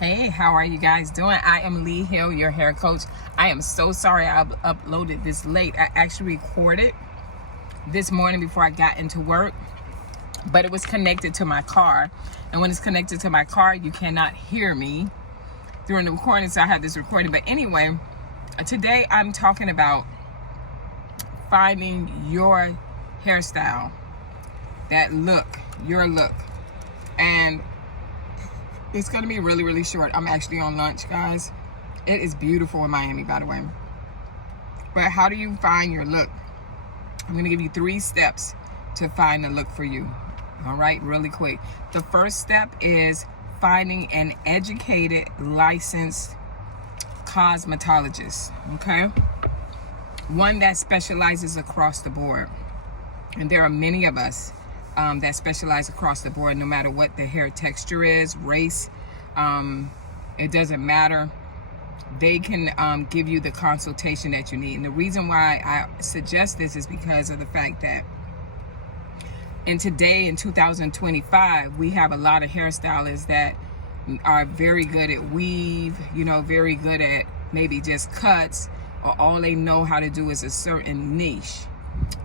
Hey, how are you guys doing? I am Lee Hill, your hair coach. I am so sorry I uploaded this late. I actually recorded this morning before I got into work, but it was connected to my car. And when it's connected to my car, you cannot hear me during the recording, so I had this recording. But anyway, today I'm talking about finding your hairstyle, that look, your look. And it's going to be really, really short. I'm actually on lunch, guys. It is beautiful in Miami, by the way. But how do you find your look? I'm going to give you 3 steps to find the look for you. All right, really quick. The first step is finding an educated, licensed cosmetologist, okay? One that specializes across the board. And there are many of us that specialize across the board, no matter what the hair texture is, race, it doesn't matter. They can give you the consultation that you need. And the reason why I suggest this is because of the fact that in 2025, we have a lot of hairstylists that are very good at weave, very good at maybe just cuts, or all they know how to do is a certain niche.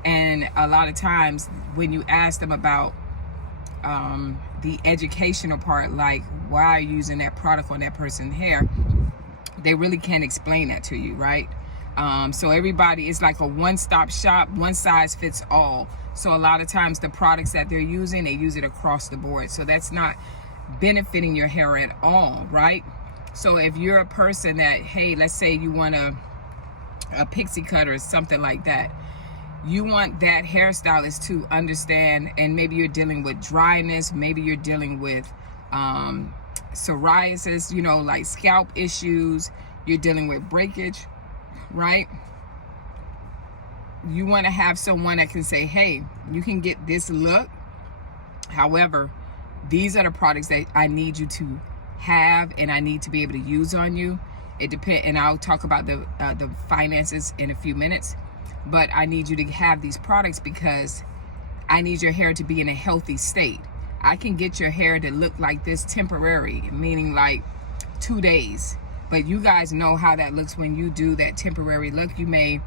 And a lot of times when you ask them about the educational part, like why are you using that product on that person's hair, they really can't explain that to you, right? So everybody is like a one-stop shop, one size fits all. So a lot of times the products that they're using, they use it across the board. So that's not benefiting your hair at all, right? So if you're a person that, hey, let's say you want a pixie cut or something like that, you want that hairstylist to understand, and maybe you're dealing with dryness, maybe you're dealing with psoriasis, like scalp issues, you're dealing with breakage, right? You want to have someone that can say, hey, you can get this look. However, these are the products that I need you to have and I need to be able to use on you. It depends, and I'll talk about the finances in a few minutes. But I need you to have these products because I need your hair to be in a healthy state. I can get your hair to look like this temporary, meaning like 2 days. But you guys know how that looks when you do that temporary look. You may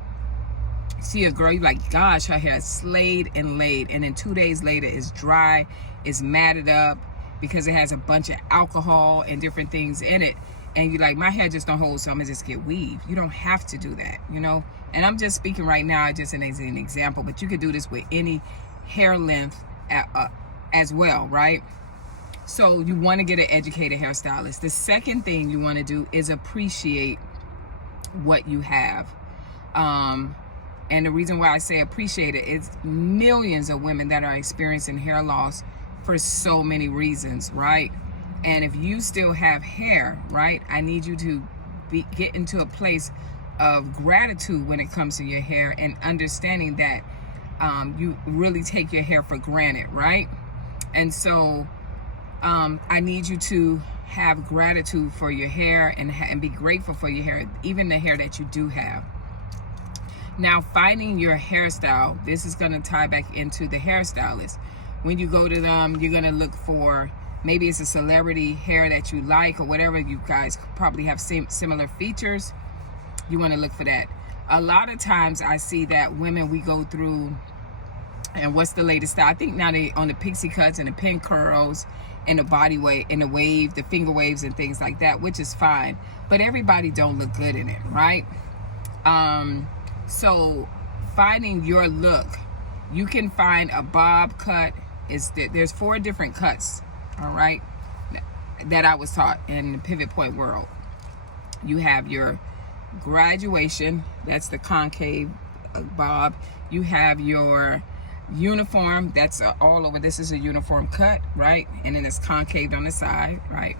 see a girl, you're like, gosh, her hair is slayed and laid. And then 2 days later, it's dry, it's matted up because it has a bunch of alcohol and different things in it. And you're like, my hair just don't hold, so I'm gonna just get weave. You don't have to do that, And I'm just speaking right now just as an example, but you could do this with any hair length as well, right? So you want to get an educated hairstylist. The second thing you want to do is appreciate what you have. And the reason why I say appreciate it is millions of women that are experiencing hair loss for so many reasons, right? And if you still have hair, right, I need you to get into a place of gratitude when it comes to your hair and understanding that you really take your hair for granted, right? And so I need you to have gratitude for your hair and be grateful for your hair, even the hair that you do have. Now, finding your hairstyle, this is going to tie back into the hairstylist. When you go to them, you're going to look for, maybe it's a celebrity hair that you like or whatever. You guys probably have similar features. You want to look for that. A lot of times I see that women, we go through, and what's the latest style? I think now they on the pixie cuts and the pin curls and the body wave and the wave, the finger waves and things like that, which is fine. But everybody don't look good in it, right? So finding your look, you can find a bob cut. There's 4 different cuts, all right, that I was taught in the pivot point world. You have your graduation, that's the concave bob. You have your uniform, that's all over. This is a uniform cut, right? And then it's concave on the side, right?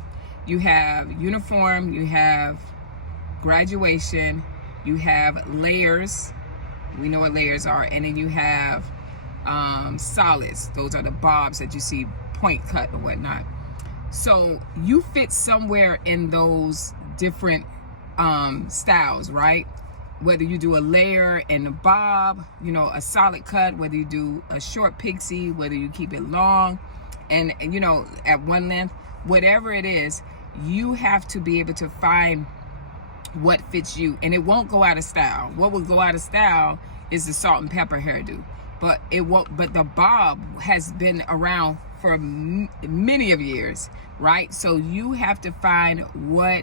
You have uniform, you have graduation, you have layers. We know what layers are. And then you have solids. Those are the bobs that you see, point cut or whatnot. So you fit somewhere in those different styles, right? Whether you do a layer and a bob, a solid cut, whether you do a short pixie, whether you keep it long and at one length, whatever it is, You have to be able to find what fits you, and it won't go out of style. What will go out of style is the salt and pepper hairdo, but it won't. But the bob has been around for many of years, right? So you have to find what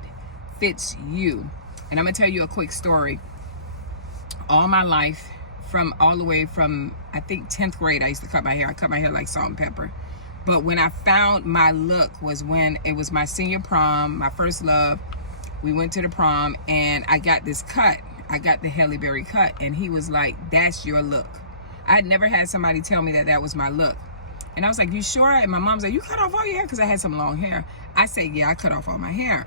fits you. And I'm gonna tell you a quick story. All my life, from all the way from I think 10th grade, I used to cut my hair. I cut my hair like salt and pepper. But when I found my look was when it was my senior prom, my first love. We went to the prom and I got this cut. I got the Halle Berry cut, and he was like, "That's your look." I had never had somebody tell me that that was my look. And I was like, "You sure?" And my mom's like, "You cut off all your hair?" Because I had some long hair. I said, "Yeah, I cut off all my hair."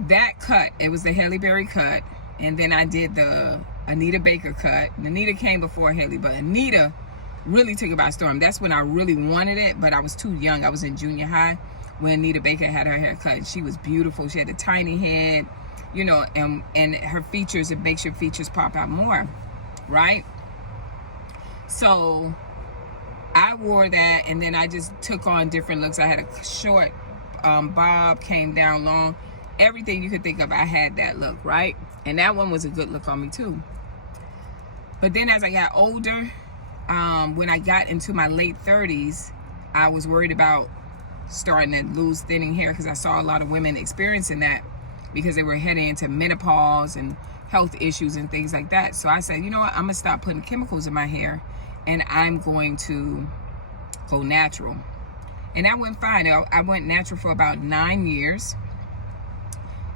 That cut, it was the Halle Berry cut. And then I did the Anita Baker cut. And Anita came before Halle, but Anita really took it by storm. That's when I really wanted it, but I was too young. I was in junior high when Anita Baker had her hair cut. She was beautiful. She had a tiny head, you know, and her features, it makes your features pop out more, right? So I wore that, and then I just took on different looks. I had a short bob, came down long. Everything you could think of, I had that look, right? And that one was a good look on me too. But then as I got older, when I got into my late 30s, I was worried about starting to lose thinning hair, because I saw a lot of women experiencing that because they were heading into menopause and health issues and things like that. So I said, you know what, I'm gonna stop putting chemicals in my hair, and I'm going to go natural. And that went fine. I went natural for about 9 years,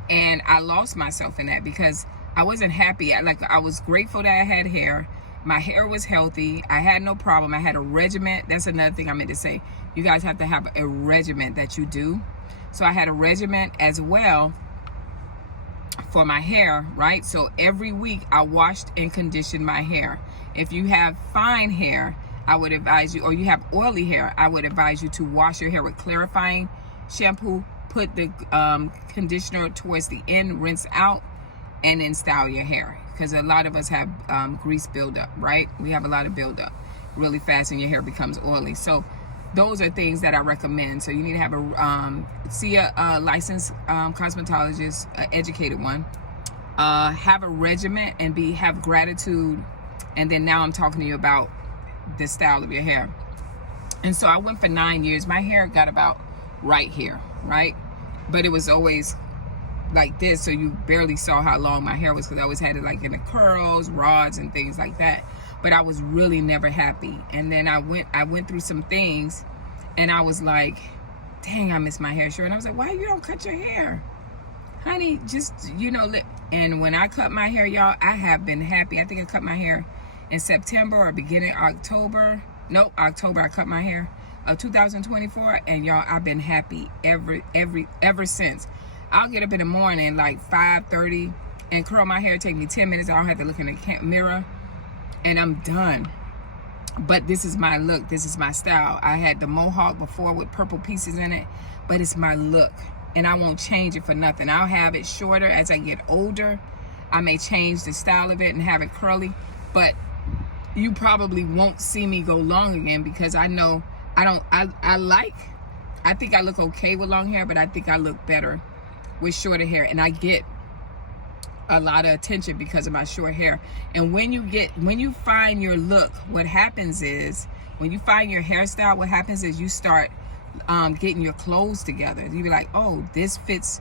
and I lost myself in that because I wasn't happy. I was grateful that I had hair. My hair was healthy. I had no problem. I had a regimen. That's another thing I meant to say. You guys have to have a regimen that you do. So I had a regimen as well for my hair, right? So every week I washed and conditioned my hair. If you have fine hair, I would advise you, or you have oily hair, I would advise you to wash your hair with clarifying shampoo, put the conditioner towards the end, rinse out, and then style your hair. Because a lot of us have grease buildup, right? We have a lot of buildup really fast, and your hair becomes oily. So those are things that I recommend. So you need to have see a licensed cosmetologist, an educated one. Have a regimen and have gratitude. And then now I'm talking to you about the style of your hair. And so I went for 9 years. My hair got about right here, right? But it was always like this, so you barely saw how long my hair was, because I always had it like in the curls, rods, and things like that. But I was really never happy. And then I went through some things, and I was like, dang, I miss my hair short. And I was like, why you don't cut your hair? Honey, just, you know, and when I cut my hair, y'all, I have been happy. I think I cut my hair in September or beginning October. Nope, October I cut my hair of 2024, and y'all, I've been happy ever since. I'll get up in the morning like 5:30 and curl my hair. Take me 10 minutes. I don't have to look in the mirror, and I'm done. But this is my look. This is my style. I had the mohawk before with purple pieces in it, but it's my look, and I won't change it for nothing. I'll have it shorter as I get older. I may change the style of it and have it curly, but you probably won't see me go long again, because I know I think I look okay with long hair, but I think I look better with shorter hair, and I get a lot of attention because of my short hair. And when you find your look, what happens is, when you find your hairstyle, what happens is you start getting your clothes together. You be like, oh, this fits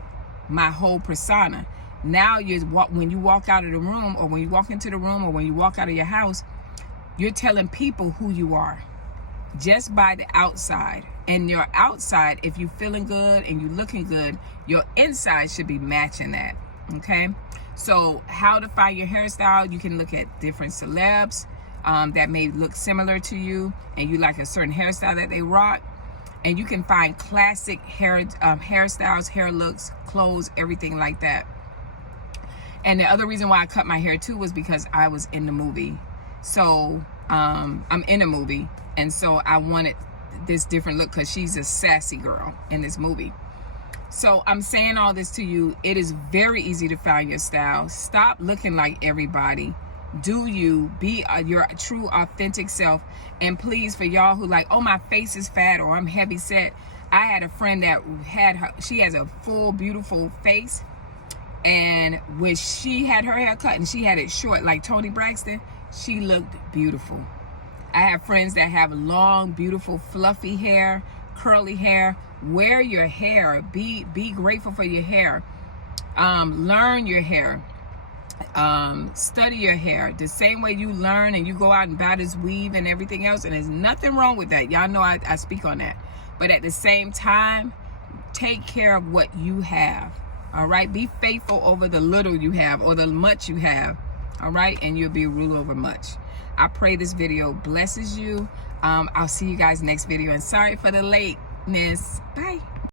my whole persona. Now when you walk out of the room, or when you walk into the room, or when you walk out of your house, you're telling people who you are just by the outside. And your outside, if you're feeling good and you're looking good, your inside should be matching that. Okay? So how to find your hairstyle, you can look at different celebs that may look similar to you, and you like a certain hairstyle that they rock. And you can find classic hairstyles, hair looks, clothes, everything like that. And the other reason why I cut my hair too was because I was in the movie. So I'm in a movie, and so I wanted this different look, because she's a sassy girl in this movie. So I'm saying all this to you. It is very easy to find your style. Stop looking like everybody. Do you be your true authentic self. And please, for y'all who like, oh, my face is fat, or I'm heavy set, I had a friend that she has a full, beautiful face. And when she had her hair cut and she had it short like Toni Braxton, she looked beautiful. I have friends that have long, beautiful, fluffy hair, curly hair. Wear your hair. Be grateful for your hair. Learn your hair. Study your hair the same way you learn and you go out and buy this weave and everything else, and there's nothing wrong with that. Y'all know I speak on that. But at the same time, take care of what you have. All right, be faithful over the little you have or the much you have. All right, and you'll be a ruler over much. I pray this video blesses you. I'll see you guys next video, and sorry for the lateness. Bye.